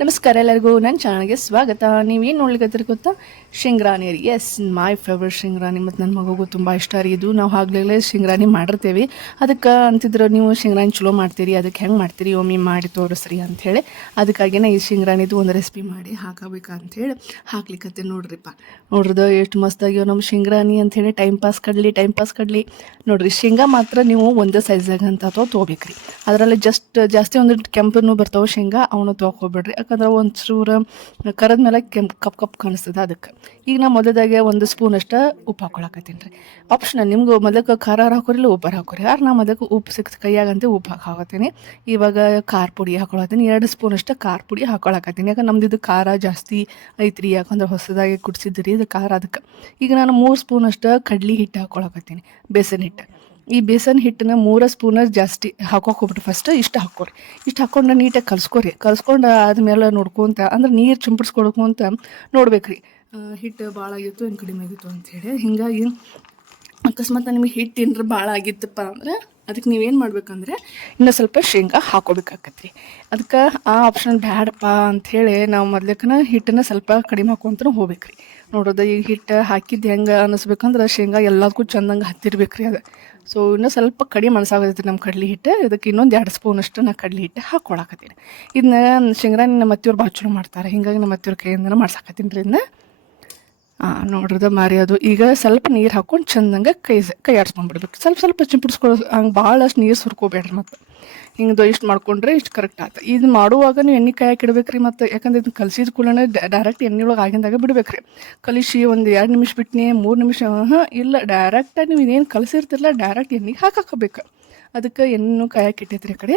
ನಮಸ್ಕಾರ ಎಲ್ಲರಿಗೂ, ನನ್ನ ಚಾನಲ್ಗೆ ಸ್ವಾಗತ. ನೀವೇನು ನೋಡ್ಲಿಕ್ಕೆ ಗೊತ್ತಾ? ಶಿಂಗ್ರಾನಿ ರೀ ಎಸ್ ಮೈ ಫೇವ್ರೆಟ್ ಶಿಂಗ್ರಾನಿ ಮತ್ತು ನನ್ನ ಮಗುಗೂ ತುಂಬ ಇಷ್ಟ ರೀ. ಇದು ನಾವು ಆಗ್ಲೇ ಶಿಂಗ್ರಾನಿ ಮಾಡಿರ್ತೇವೆ. ಅದಕ್ಕೆ ಅಂತಿದ್ರು ನೀವು ಶಿಂಗ್ರಾನಿ ಚಲೋ ಮಾಡ್ತೀರಿ ಅದಕ್ಕೆ ಹೆಂಗೆ ಮಾಡ್ತೀರಿ, ಒಮ್ಮೆ ಮಾಡಿ ತೋರಿಸ್ರಿ ಅಂಥೇಳಿ ಅದಕ್ಕಾಗಿನೇ ಈ ಶಿಂಗ್ರಾನಿದು ಒಂದು ರೆಸಿಪಿ ಮಾಡಿ ಹಾಕಬೇಕು ಅಂಥೇಳಿ ಹಾಕ್ಲಿಕ್ಕತ್ತೆ ನೋಡ್ರಿಪ್ಪ. ನೋಡ್ರದ ಎಷ್ಟು ಮಸ್ತಾಗ್ಯೋ ನಮ್ಮ ಶಿಂಗ್ರಾನಿ ಅಂಥೇಳಿ ಟೈಮ್ ಪಾಸ್ ಕಡಲಿ ಟೈಮ್ ಪಾಸ್ ಕಡಲಿ. ನೋಡ್ರಿ, ಶೇಂಗಾ ಮಾತ್ರ ನೀವು ಒಂದೇ ಸೈಜಾಗಂತ ಅಥವಾ ತೊಗೋಬೇಕ್ರಿ. ಅದರಲ್ಲಿ ಜಸ್ಟ್ ಜಾಸ್ತಿ ಒಂದು ಕೆಂಪನ್ನು ಬರ್ತಾವೆ ಶೇಂಗಾ ಅವನು ತೊಗೊಬೇಡ್ರಿ ಯಾಕಂದ್ರೆ ಒಂದು ಚೂರು ಕರದ ಮೇಲೆ ಕೆಂಪು, ಕಪ್ ಕಪ್ ಕಾಣಿಸ್ತದೆ ಅದಕ್ಕೆ. ಈಗ ನಾ ಮೊದಲಾಗೆ ಒಂದು ಸ್ಪೂನ್ ಅಷ್ಟು ಉಪ್ಪು ಹಾಕೊಳಕತ್ತೀನಿ ರೀ. ಆಪ್ಷನ್ ನಿಮ್ಗೆ ಮೊದಲಕ್ಕೆ ಖಾರ ಹಾಕೋರಿ ಇಲ್ಲ ಉಪ್ಪಾರ ಹಾಕೋರಿ. ಯಾರು ನಾ ಮೊದಲಕ್ಕೆ ಉಪ್ಪು ಸಿಕ್ತು ಕೈಯಾಗಂತೆ ಉಪ್ಪು ಹಾಕೋತೀನಿ ಇವಾಗ ಖಾರ ಪುಡಿ ಹಾಕೊಳತ್ತೀನಿ ಎರಡು ಸ್ಪೂನ್ ಅಷ್ಟು ಖಾರ ಪುಡಿ ಹಾಕೊಳಕತ್ತೀನಿ. ಯಾಕಂದ್ರೆ ನಮ್ದು ಇದು ಖಾರ ಜಾಸ್ತಿ ಐತ್ರಿ, ಯಾಕಂದ್ರೆ ಹೊಸದಾಗಿ ಕುಡಿಸಿದ್ರಿ ಇದು ಖಾರ ಅದಕ್ಕೆ. ಈಗ ನಾನು ಮೂರು ಸ್ಪೂನ್ ಅಷ್ಟು ಕಡ್ಲಿ ಹಿಟ್ಟು ಹಾಕೊಳಕತ್ತೀನಿ, ಬೇಸನ್ ಹಿಟ್ಟು. ಈ ಬೇಸನ್ ಹಿಟ್ಟನ್ನ ಮೂರು ಸ್ಪೂನ ಜಾಸ್ತಿ ಹಾಕೋಕೆ ಹೋಗ್ಬಿಟ್ಟು ಫಸ್ಟ್ ಇಷ್ಟು ಹಾಕೋರಿ ಇಷ್ಟು ಹಾಕೊಂಡ್ರೆ ನೀಟಾಗಿ ಕಲ್ಸ್ಕೊರಿ. ಕಲ್ಸ್ಕೊಂಡು ಆದ್ಮೇಲೆ ನೋಡ್ಕೊಂತ, ಅಂದ್ರೆ ನೀರು ಚಿಂಪಡಿಸ್ಕೊಡ್ಕೊಂತ ನೋಡ್ಬೇಕ್ರಿ. ರೀ ಹಿಟ್ಟು ಭಾಳ ಆಗಿತ್ತು ಹಿಂಗೆ ಕಡಿಮೆ ಆಗಿತ್ತು ಅಂಥೇಳಿ ಹಿಂಗಾಗಿ ಅಕಸ್ಮಾತ್ ನಿಮಗೆ ಹಿಟ್ಟು ಏನಾರ ಭಾಳ ಆಗಿತ್ತಪ್ಪ ಅಂದ್ರೆ ಅದಕ್ಕೆ ನೀವೇನು ಮಾಡ್ಬೇಕಂದ್ರೆ, ಇನ್ನೂ ಸ್ವಲ್ಪ ಶೇಂಗಾ ಹಾಕೋಬೇಕಾಕತ್ರಿ ಅದಕ್ಕೆ ಆ ಆಪ್ಷನ್ ಬ್ಯಾಡಪ್ಪ ಅಂಥೇಳಿ ನಾವು ಮೊದ್ಲಕ್ಕನ ಹಿಟ್ಟನ್ನ ಸ್ವಲ್ಪ ಕಡಿಮೆ ಹಾಕೊಂತ ಹೋಗ್ಬೇಕ್ರಿ. ನೋಡೋದು ಈಗ ಹಿಟ್ಟು ಹಾಕಿದ್ದು ಹೆಂಗೆ ಅನ್ನಿಸ್ಬೇಕಂದ್ರೆ ಶೇಂಗಾ ಎಲ್ಲದಕ್ಕೂ ಚಂದಂಗೆ ಹತ್ತಿರ್ಬೇಕ್ರಿ ಅದು. ಸೊ ಇನ್ನೂ ಸ್ವಲ್ಪ ಕಡಿಮೆ ಮನಸ್ಸಾಗತೈತಿ ನಮ್ಮ ಕಡ್ಲಿ ಹಿಟ್ಟು. ಇದಕ್ಕೆ ಇನ್ನೊಂದು ಎರಡು ಸ್ಪೂನ್ ಅಷ್ಟು ನಾ ಕಡ್ಲಿ ಹಿಟ್ಟು ಹಾಕ್ಕೊಳಕತ್ತೀನಿ ಇದನ್ನ ಶೇಂಗಾ ನಮ್ಮ ಅತ್ತಿಯವ್ರು ಭಾಳ ಚಲೋ ಮಾಡ್ತಾರೆ. ಹಿಂಗಾಗಿ ನಮ್ಮ ಅತ್ತಿಯವ್ರ ಕೈಯಿಂದ ಮಾಡ್ಸಾಕತ್ತೀನಿ ರೀ ಇದನ್ನ ನೋಡ್ರದ ಮಾರಿ ಅದು. ಈಗ ಸ್ವಲ್ಪ ನೀರು ಹಾಕೊಂಡು ಚಂದಂಗೆ ಕೈ ಕೈ ಆಡ್ಸ್ಕೊಂಡ್ಬಿಡ್ಬೇಕು. ಸ್ವಲ್ಪ ಸ್ವಲ್ಪ ಚಿಂಪಡಿಸ್ಕೊಳ್ಳೋ ಹಂಗೆ ಭಾಳಷ್ಟು ನೀರು ಸುರ್ಕೋಬೇಡ್ರಿ ಮತ್ತು. ಹಿಂಗೆ ಇಷ್ಟು ಮಾಡ್ಕೊಂಡ್ರೆ ಇಷ್ಟು ಕರೆಕ್ಟ್ ಆಯ್ತು ಇದು ಮಾಡುವಾಗ ನೀವು ಎಣ್ಣೆ ಕಾಯಕ್ಕೆ ಇಡ್ಬೇಕ್ರಿ ಮತ್ತು. ಯಾಕಂದ್ರೆ ಇದನ್ನ ಕಲಸಿದ ಕೂಡಲೇ ಡೈರೆಕ್ಟ್ ಎಣ್ಣೆ ಒಳಗೆ ಆಗಿಂದಾಗ ಬಿಡ್ಬೇಕ್ರಿ. ಕಲಿಸಿ ಒಂದು ಎರಡು ನಿಮಿಷ ಬಿಟ್ನಿ ಮೂರು ನಿಮಿಷ ಇಲ್ಲ ಡೈರೆಕ್ಟಾಗಿ ನೀವು ಇದೇನು ಕಲಸಿರ್ತಿರಲ್ಲ ಡೈರೆಕ್ಟ್ ಎಣ್ಣೆಗೆ ಹಾಕಾಕಬೇಕು ಅದಕ್ಕೆ ಎಣ್ಣೆ ಕಾಯಕ್ಕೆ ಇಟ್ಟೈತ್ರಿ ಕಡೆ.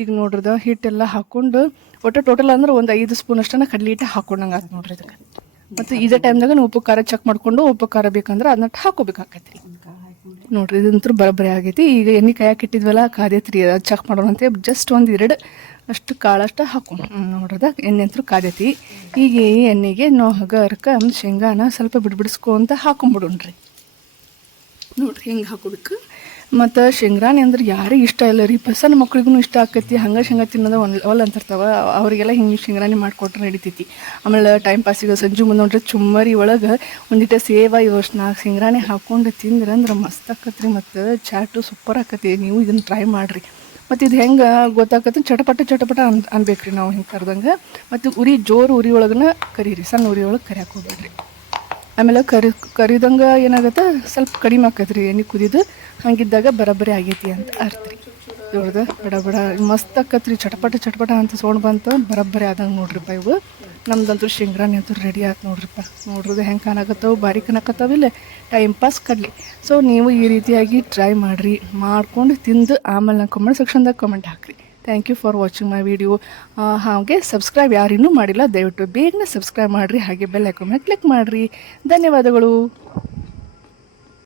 ಈಗ ನೋಡ್ರದ ಹಿಟ್ಟೆಲ್ಲ ಹಾಕ್ಕೊಂಡು ಒಟ್ಟು ಟೋಟಲ್ ಅಂದ್ರೆ ಒಂದು ಐದು ಸ್ಪೂನ್ ಅಷ್ಟನ್ನ ಕಡ್ಲಿ ಹಿಟ್ಟು ಹಾಕೊಂಡಂಗೆ ಆಯ್ತು ನೋಡ್ರಿ ಇದಕ್ಕೆ. ಮತ್ತು ಇದೇ ಟೈಮ್ದಾಗ ನೀವು ಉಪ್ಪು ಖಾರ ಚೆಕ್ ಮಾಡ್ಕೊಂಡು ಉಪ್ಪು ಖಾರ ಬೇಕಂದ್ರೆ ಅದನ್ನ ಹಾಕೋಬೇಕಾಕೈತಿ ನೋಡ್ರಿ, ಇದಂತೂ ಬರಬರಿ ಆಗೈತಿ. ಈಗ ಎಣ್ಣೆ ಕಾಯಕ್ಕೆ ಇಟ್ಟಿದ್ವಲ್ಲ ಕಾದೈತ್ರಿ ಅದು ಚೆಕ್ ಮಾಡೋಣ ಅಂತ ಜಸ್ಟ್ ಒಂದು ಎರಡು ಅಷ್ಟು ಕಾಳಷ್ಟು ಹಾಕೋಣ. ನೋಡ್ರದ ಎಣ್ಣೆ ಅಂತೂ ಕಾದೈತಿ ಈಗ ಈ ಎಣ್ಣೆಗೆ ನಾವು ಹಗರ್ಕ ಶೇಂಗಾನ ಸ್ವಲ್ಪ ಬಿಡ್ಬಿಡಿಸ್ಕೊಂತ ಹಾಕೊಂಬಿಡೋಣ್ರಿ. ನೋಡ್ರಿ, ಹೆಂಗೆ ಹಾಕೋಬೇಕು? ಮತ್ತು ಶೇಂಗ್ರಾಣಿ ಅಂದ್ರೆ ಯಾರಿಗೆ ಇಷ್ಟ ಇಲ್ಲ ರೀ. ಸಣ್ಣ ಮಕ್ಳಿಗೂ ಇಷ್ಟ ಆಕೈತಿ. ಹಂಗೆ ಶೇಂಗಾ ತಿನ್ನೋದು ಒಂದು ಒಲ್ ಅಂತಿರ್ತಾವೆ. ಅವರಿಗೆಲ್ಲ ಹಿಂಗೆ ಶೇಂಗ್ರಾಣಿ ಮಾಡಿಕೊಟ್ರೆ ನಡಿತೈತಿ. ಆಮೇಲೆ ಟೈಮ್ ಪಾಸಿಗೆ ಸಂಜೆ ಮುಂದೆ ನೋಡ್ರಿ ಚುಮ್ಮರಿ ಒಳಗೆ ಒಂದಿಟ ಸೇವ ಇವಷ್ಟು ನಾಲ್ಕು ಶೇಂಗ್ರಾಣಿ ಹಾಕ್ಕೊಂಡು ತಿಂದ್ರೆ ಅಂದ್ರೆ ಮಸ್ತ್ ಆಕತ್ರಿ ಮತ್ತು ಚಾಟು ಸೂಪರ್ ಆಕತಿ ನೀವು ಇದನ್ನು ಟ್ರೈ ಮಾಡಿರಿ. ಮತ್ತು ಇದು ಹೆಂಗೆ ಗೊತ್ತಾಗತ್ತೆ ಚಟಪಟ ಚಟಪಟ ಅನ್ ಅನ್ಬೇಕು ರೀ ನಾವು ಹಿಂಗೆ ಕರೆದಂಗೆ. ಮತ್ತು ಉರಿ ಜೋರು ಉರಿ ಒಳಗನ ಕರೀರಿ. ಸಣ್ಣ ಉರಿ ಒಳಗೆ ಕರಿಯಾಕೆ ಹೋಗ್ಬೇಡ್ರಿ. ಆಮೇಲೆ ಕರಿ, ಕರಿದಂಗೆ ಏನಾಗುತ್ತೆ? ಸ್ವಲ್ಪ ಕಡಿಮೆ ಆಕೈತೆ ರೀ ಎಣ್ಣೆ ಕುದಿದು, ಹಂಗಿದ್ದಾಗ ಬರಬರಿ ಆಗೈತಿ ಅಂತ ಅರ್ಥ ರೀ. ದೊಡ್ಡದು ಬಡ ಬಡ, ಮಸ್ತ್ ಆಕತ್ರಿ, ಚಟಪಟ ಚಟಪಟ ಅಂತ ಸೋಣ ಬಂತು, ಬರಬ್ಬರಿ ಆದಂಗೆ ನೋಡ್ರಿಪ್ಪ ಇವು. ನಮ್ದಂತೂ ಶೇಂಗ್ರಾನಿ ಅಂತೂ ರೆಡಿ ಆಯ್ತು ನೋಡ್ರಿಪ್ಪ. ನೋಡ್ರದು ಹೆಂಗೆ ಕಾಣಕತ್ತವು, ಬಾರಿ ಕಾಣಕತ್ತಾವಿಲ್ಲ ಟೈಮ್ ಪಾಸ್ ಕಡ್ಲಿ. ಸೊ ನೀವು ಈ ರೀತಿಯಾಗಿ ಟ್ರೈ ಮಾಡಿರಿ, ಮಾಡ್ಕೊಂಡು ತಿಂದು, ಆಮೇಲೆ ನಾನು ಕಮೆಂಟ್ ಸೆಕ್ಷನ್ದಾಗ ಕಮೆಂಟ್ ಹಾಕ್ರಿ. Thank you for watching my video ಹಾಗೆ ಸಬ್ಸ್ಕ್ರೈಬ್ ಯಾರಿನ್ನೂ ಮಾಡಿಲ್ಲ, ದಯವಿಟ್ಟು ಬೇಗನೆ ಸಬ್ಸ್ಕ್ರೈಬ್ ಮಾಡಿರಿ, ಹಾಗೆ ಬೆಲ್ ಐಕಾನ್ ಕ್ಲಿಕ್ ಮಾಡಿರಿ. ಧನ್ಯವಾದಗಳು.